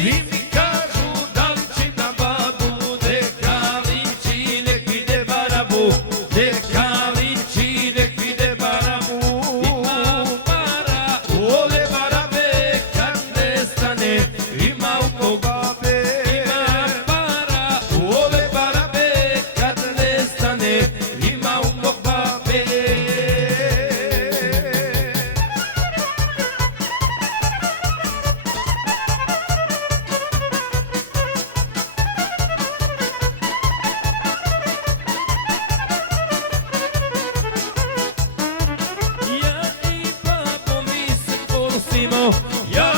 Svi mi kažu da liči na babu, neka liči, nek vide barabu, neka liči, nek vide barabu. Ima para, ove barabe, kad nestane, ima u kog babe. Ima para, ove barabe, kad nestane, ima u kog babe. Ja i babo mi se ponosimo, ja